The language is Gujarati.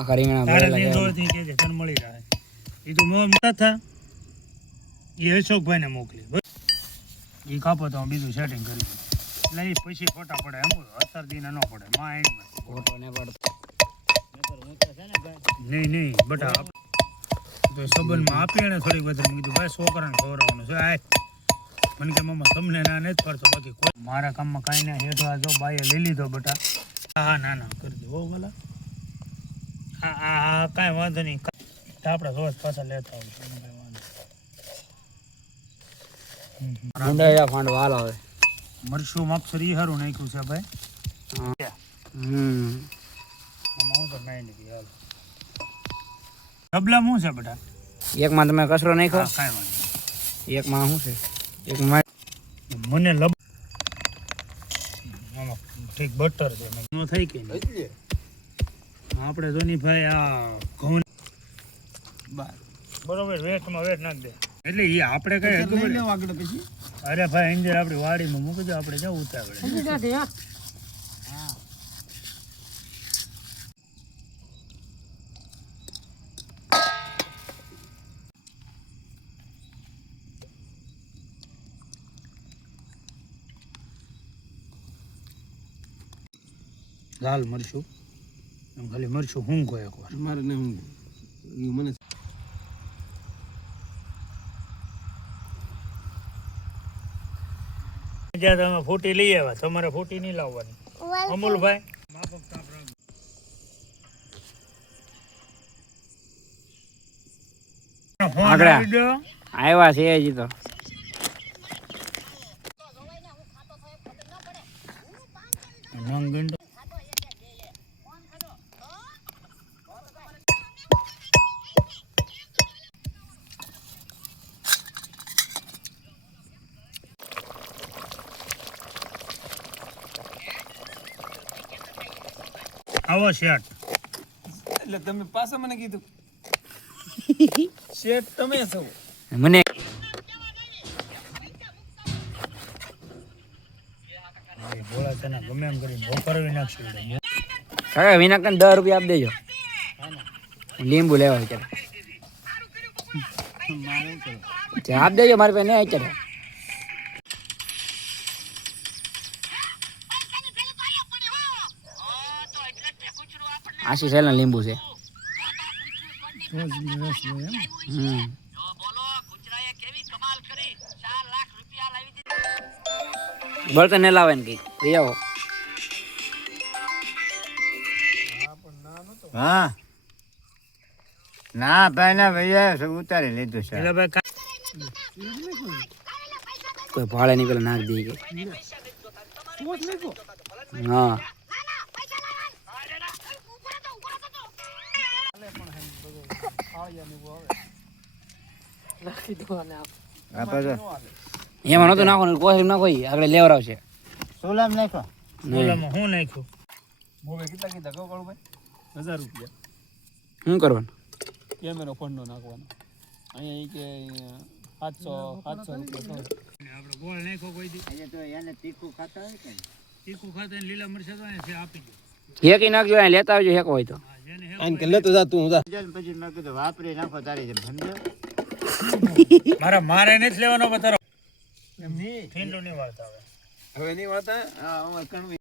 આખા રીંગણા તારે ભરેલા નહીં છે. જોઈતી કે છે, તને મળી જાય એ તો મોટા થા એ અશોકભાઈને મોકલી એ કાપો તો હું બીજું સેટિંગ કરી દઉં એટલે એ પછી ફોટા પડે એમ અત્યાર દીને ન પડે માં એન્ડમાં ફોટો ને પડતો નહીં બટા તો સંબંધમાં આપીએ ને થોડીક બધી મેં કીધું ભાઈ છોકરાને ખવડાવવાનું છે આ મને કે મમ્મા તમને ના નથી પડતો બાકી કોઈ મારા કામમાં કાંઈ ના હેઠવા જો બાઈએ લઈ લીધો બટા હા ના કરી દો હો ભલા હા કાંઈ વાંધો નહીં આપણે રોજ પાછા લેતા આવું મુંડાયા ફાંડ વાલ આવે મરશું માપસર ઈ હારું નાખ્યું છે ભાઈ આમાં હું તો નાઈ લીધી હાલ ડબલા શું છે બેટા એકમાં તમે કચરો નાખ્યો હા કાંઈ વાંધો એકમાં શું છે એકમાં મને લબ આમાં ઠીક બટર છે નો થઈ કે નહીં આપણે ધોનીભાઈ આ ઘઉં બરોબર વેસ્ટમાં વેટ નાખ દે એટલે એ આપણે કઈ આગળ પછી અરે ભાઈ અંદર આપણી વાડીમાં મૂકજો આપણે જાવ ઉતાવળે લાલ મરચું ખાલી મરચું હું કોઈ એકવાર મારે ને હું મને જ્યાં તમે ફૂટી લઈ આવ્યા તમારે ફૂટી નહીં લાવવાની અમુલભાઈ માફક તાપ રાખજો આગળ આવ્યા છે હજી તો નંગ ગંડો આવો શેઠ એટલે તમે પાછા મને કીધું શેઠ તમે છો મને ભોળા તને ગમે એમ કરીને ભોપરવી નાખશું કાકા વિના કન 10 રૂપિયા આપી દેજો લીંબુ લેવા અત્યારે આપ દેજો મારી પાસે નહીં અત્યારે આશી સેલના લીંબુ છે બળતણ ને લાવે ને કઈ લઈ આવો હા ના ભાઈ ના ભાઈ ઉતારી લીધું છે એટલે ભાઈ કોઈ ભાડે નહીં પેલા નાખ દઈએ હા એમાં નતું નાખવાનું કોઈ ના કોઈ આગળ લેવડાવશે સોલામ નાખો બોલામાં હું નાખ્યું મોવે કેટલા કીધા કહો કાળુભાઈ 1000 રૂપિયા શું કરવાનું કેમેરો ફોનનો નાખવાનો અહીંયા કે 700 રૂપિયા આપણે ગોળ નાખ્યો કોઈ દી તો એને તીખું ખાતા હોય કે તીખું ખાતે લીલા મરચા તો એને આપી દો હેકી નાખજો અહીં લેતા આવજો હેકો હોય તો જેને આન કે લેતો જા તું જા પછી મેં કીધું વાપરી નાખો તારી જેમ સમજો મારે નથી લેવાનો બતારો ઠીંડો નહીં વાળતા હવે હવે નહીં વાતા અમાર કણવી